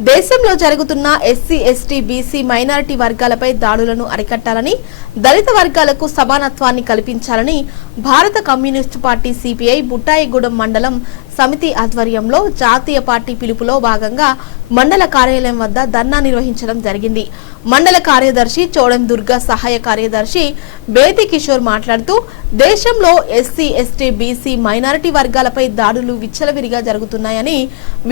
దేశంలో జరుగుతున్న SC ST BC minority వర్గాలపై దాడులను అరికట్టాలని దళిత వర్గాలకు సమానత్వాన్ని కల్పించాలని భారత కమ్యూనిస్టు పార్టీ సిపిఐ బుట్టాయిగూడెం మండలం సమితి ఆధ్వర్యంలో జాతీయ పార్టీ పిలుపులో భాగంగా మండల కార్యాలయం వద్ద ధర్నా నిర్వహించడం జరిగింది. మండల కార్యదర్శి చోడెం దుర్గా సహాయ కార్యదర్శి బేతి కిషోర్ మాట్లాడుతూ దేశంలో ఎస్సీ ఎస్టీ బీసీ మైనారిటీ వర్గాలపై దాడులు విచ్చలవిరిగా జరుగుతున్నాయని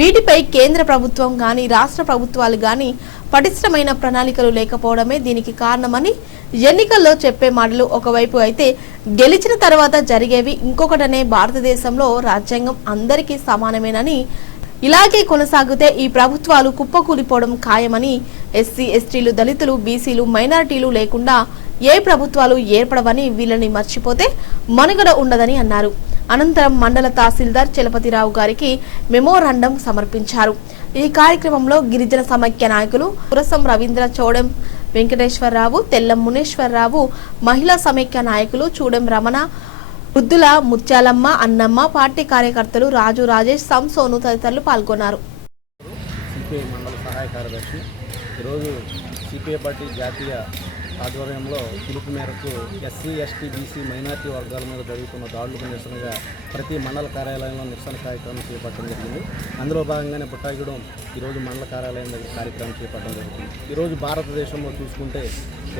వీటిపై కేంద్ర ప్రభుత్వం గాని రాష్ట్ర ప్రభుత్వాలు కానీ పటిష్టమైన ప్రణాళికలు లేకపోవడమే దీనికి కారణమని ఎన్నికల్లో చెప్పే మాటలు ఒకవైపు అయితే గెలిచిన తర్వాత జరిగేవి ఇంకొకటనే భారతదేశంలో రాజ్యాంగం అందరికీ సమానమేనని ఇలాగే కొనసాగితే ఈ ప్రభుత్వాలు కుప్పకూలిపోవడం ఖాయమని ఎస్సీ ఎస్టీలు దళితులు బీసీలు మైనారిటీలు లేకుండా ఏ ప్రభుత్వాలు ఏర్పడవని వీళ్ళని మర్చిపోతే మనుగడ ఉండదని అన్నారు. అనంతరం మండల తహసీల్దార్ చలపతిరావు గారికి మెమోరాండం సమర్పించారు. ఈ కార్యక్రమంలో గిరిజన సమైక్య నాయకులు పురసం రవీంద్ర చౌడెం వెంకటేశ్వరరావు తెల్లం మునేశ్వరరావు మహిళా సమైక్య నాయకులు చూడెం రమణ వృద్ధుల ముత్యాలమ్మ అన్నమ్మ పార్టీ కార్యకర్తలు రాజు రాజేష్ సంసోను తదితరులు పాల్గొన్నారు. సిపిఐ మండల సహాయ కార్యదర్శి ఈరోజు సిపిఐ పార్టీ జాతీయ ఆధ్వర్యంలో పిలుపు మేరకు ఎస్సీ ఎస్టీ బీసీ మైనార్టీ వర్గాల మీద జరుగుతున్న దాడులకు నిరసనగా ప్రతి మండల కార్యాలయంలో నిరసన కార్యక్రమం చేపట్టడం జరిగింది. అందులో భాగంగానే బుట్టాయిగూడెం ఈరోజు మండల కార్యాలయం దగ్గర కార్యక్రమం చేపట్టడం జరుగుతుంది. ఈరోజు భారతదేశంలో చూసుకుంటే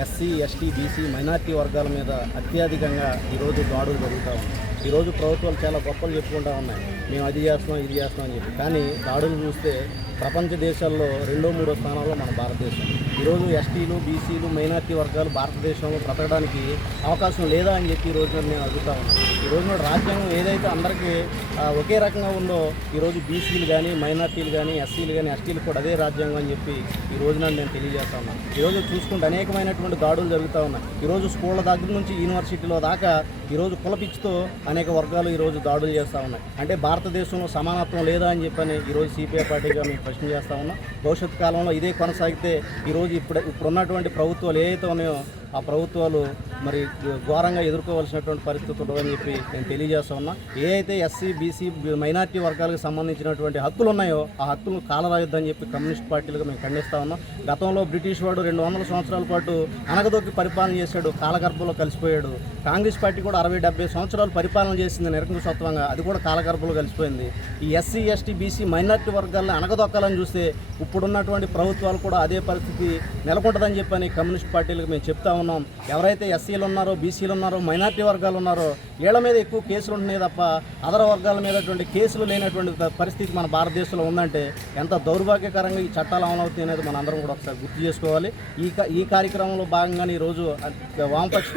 ఎస్సీ ఎస్టీ బీసీ మైనార్టీ వర్గాల మీద అత్యధికంగా ఈరోజు దాడులు జరుగుతూ ఉన్నాయి. ఈరోజు ప్రభుత్వాలు చాలా గొప్పలు చెప్పుకుంటా ఉన్నాయి. మేము అది చేస్తున్నాం ఇది చేస్తున్నాం అని చెప్పి. కానీ దాడులు చూస్తే ప్రపంచ దేశాల్లో రెండో మూడో స్థానాల్లో మన భారతదేశం. ఈరోజు ఎస్టీలు బీసీలు మైనార్టీ వర్గాలు భారతదేశంలో బ్రతకడానికి అవకాశం లేదా అని చెప్పి ఈ రోజు నేను అడుగుతా ఉన్నాను ఈ రాజ్యాంగం ఏదైతే అందరికీ ఒకే రకంగా ఉందో ఈరోజు బీసీలు కానీ మైనార్టీలు కానీ ఎస్సీలు కానీ ఎస్టీలు కూడా అదే రాజ్యాంగం అని చెప్పి ఈ రోజున నేను తెలియజేస్తా ఉన్నాను ఈరోజు చూసుకుంటే అనేకమైనటువంటి దాడులు జరుగుతూ ఉన్నాయి. ఈరోజు స్కూళ్ళ దగ్గర నుంచి యూనివర్సిటీలో దాకా ఈరోజు కులపిచ్చితో అనేక వర్గాలు ఈరోజు దాడులు చేస్తూ ఉన్నాయి. అంటే భారతదేశంలో సమానత్వం లేదా అని చెప్పని ఈరోజు సిపిఐ పార్టీగా మేము ప్రశ్న చేస్తా ఉన్నాం. భవిష్యత్ కాలంలో ఇదే కొనసాగితే ఈరోజు ఇప్పుడు ఇప్పుడున్నటువంటి ప్రభుత్వాలు ఏవైతే ఉన్నాయో ఆ ప్రభుత్వాలు మరి ఘోరంగా ఎదుర్కోవాల్సినటువంటి పరిస్థితి ఉండదని చెప్పి నేను తెలియజేస్తా ఉన్నా. ఏ అయితే ఎస్సీ బీసీ మైనార్టీ వర్గాలకు సంబంధించినటువంటి హక్కులు ఉన్నాయో ఆ హక్కులను కాలరాయొద్దని చెప్పి కమ్యూనిస్ట్ పార్టీలుగా మేము ఖండిస్తా ఉన్నాం. గతంలో బ్రిటిష్ వాడు రెండు వందల సంవత్సరాల పాటు అనగదొక్కి పరిపాలన చేశాడు కాలగర్భంలో కలిసిపోయాడు. కాంగ్రెస్ పార్టీ కూడా అరవై డెబ్బై సంవత్సరాలు పరిపాలన చేసింది నిరంకుశత్వంగా అది కూడా కాలగర్భంలో కలిసిపోయింది. ఈ ఎస్సీ ఎస్టీ బీసీ మైనార్టీ వర్గాలను అనగదొక్కాలని చూస్తే ఇప్పుడున్నటువంటి ప్రభుత్వాలు కూడా అదే పరిస్థితి నెలకొంటుందని చెప్పని కమ్యూనిస్ట్ పార్టీలకు మేము చెప్తా ఉన్నాం. ఎవరైతే ఎస్సీలు ఉన్నారో బీసీలు ఉన్నారో మైనార్టీ వర్గాలు ఉన్నారో వీళ్ళ మీద ఎక్కువ కేసులు ఉంటున్నాయి తప్ప అదర వర్గాల మీదటువంటి కేసులు లేనటువంటి పరిస్థితి మన భారతదేశంలో ఉందంటే ఎంత దౌర్భాగ్యకరంగా ఈ చట్టాలు అమలవుతాయి అనేది మన అందరం కూడా ఒకసారి గుర్తు చేసుకోవాలి. ఈ ఈ కార్యక్రమంలో భాగంగానే ఈరోజు వామపక్ష